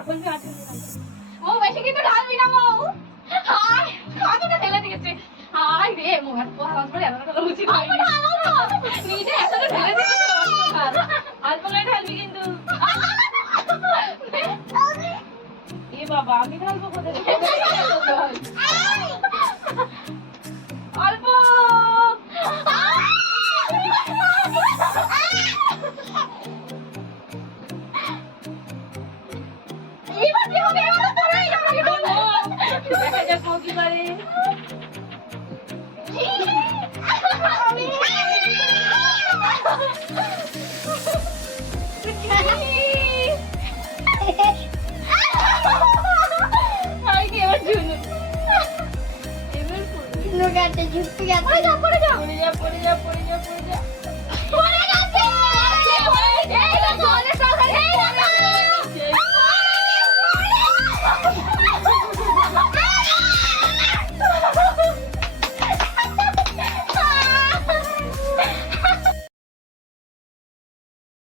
ও বেশি কিন্তু ঢালবি না মৌ হাই কতটা ঢেলে দিয়েছে। হাই রে মৌ আর পোহা গাছ এত কথা উচিত হয়নি নিজে এতটা ঢেলে দিয়েছে অল্প করে ঢালবি কিন্তু। এ বাবা আমি ঢালবো কোথায়? পড়ে যা পড়ে যা পড়ে যা পড়ে যা